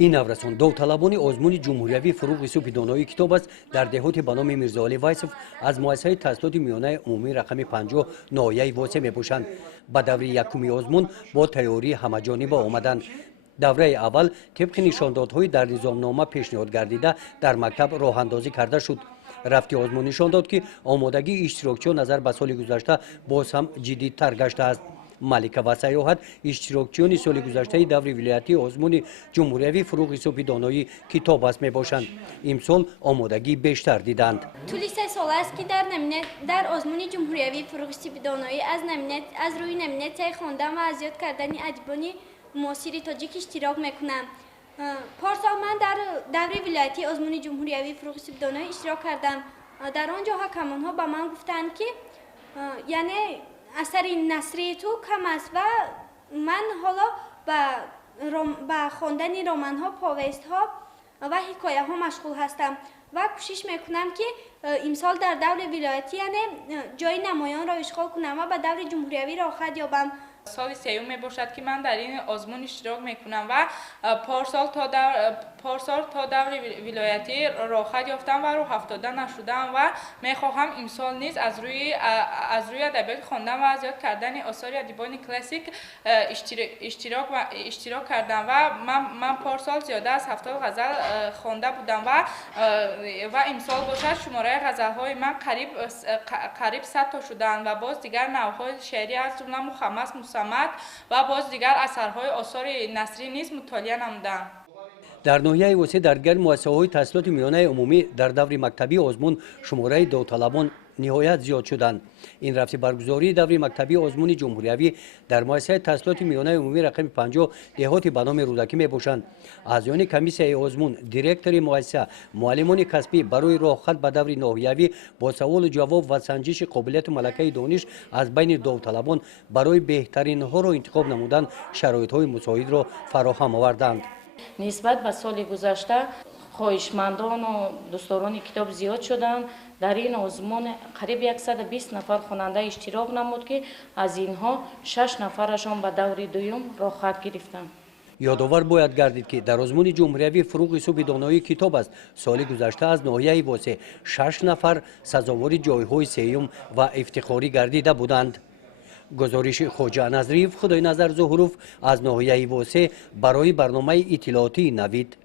این نورسان داوطلبان آزمون جمهوری فروغ یوسف دانایی کتاب است در دهات به نام میرزاعلی وایسف از مؤسسه تحصیلات میانه عمومی رقم 50 ناحیه واسه میباشند. به دوره یکمی آزمون با تیاری همه‌جانبه آمدند. دوره اول طبق نشاندادهای در نظامنامه پیشنهاد گردیده در مکتب راه اندازی کرده شد. رفتی آزمون نشان داد که آمادگی اشتراکچیان نظر به سال گذشته باز هم جدیدتر گشته است. ملکه و سیاحت اشتراکچیان سال گذشته دور ولایتی آزمون جمهوری فروغ یوسف دانایی کتاب است میباشند. امسال آمادگی بیشتر دیدند. طول 3 سال است که در آزمون جمهوری فروغ یوسف دانایی از روی نمینه خواندن و از یاد کردن ادیبان معاصر تاجیک اشتراک میکنم. پارسال من در دوره ولایتی آزمون جمهوری فروغ یوسف دانایی اشتراک کردم. در آنجا حکمان ها به من گفتند که یعنی اثر نثری تو کم است و من حالا به خواندن رمان ها، پاوست ها و حکایه ها مشغول هستم و کوشش میکنم که امسال در دور ولایتی یعنی جای نمایان را اشغال کنم و به دور جمهوری را خط یابم. سال سیوم می باشد که من در این آزمون اشتراک میکنم و پارسال تا دور ولایتی راحت یافتم و رو هفتاده نشدم و میخواهم امسال نیز از روی ادبیات خواندن و از یاد کردن آثار ادیبان کلاسیک اشتراک کردم و من پارسال زیاده از 70 غزل خوانده بودم و امسال باشد شماره غزل های من قریب 100 تا شدند و باز دیگر نوع‌های شعری از جمله مخمس مسمت و باز دیگر اثرهای آثار نثری نیز مطالعه نمودند. در ناحیه وسط در گرد مؤسسه‌های تحصیلات میانه عمومی در دور مکتبی آزمون شماره داوطلبان نهایت زیاد شدند. این رفت برگزاری دور مکتبی آزمون جمهوری در مؤسسه تحصیلات میانه عمومی رقم 50 دهات به نام رودکی میباشند. اعضایان کمیسیون آزمون، دیرکتور مؤسسه، معلمان کسبی برای راهخط به دور ناحیوی با سوال و جواب و سنجش قابلیت ملکه دانش از بین داوطلبان برای بهترین ها را انتخاب نمودن شرایط های مساعد را فراهم آوردند. نسبت به سال گذشته خواهشمندان و دوستداران کتاب زیاد شدند. در این آزمون قریب 120 نفر خواننده اشتراک نمود که از اینها 6 نفرشان به دور دوم راه خط گرفتند. یادآور باید گردید که در آزمون جمهوری فروغ یوسف دانایی کتاب است. سال گذشته از ناحیه واسه 6 نفر سزاوار جایهای سیوم و افتخاری گردیده بودند. گزارش خواجه نظریف خدای نظر ظهروف از ناحیه واسه برای برنامه اطلاعاتی نوید.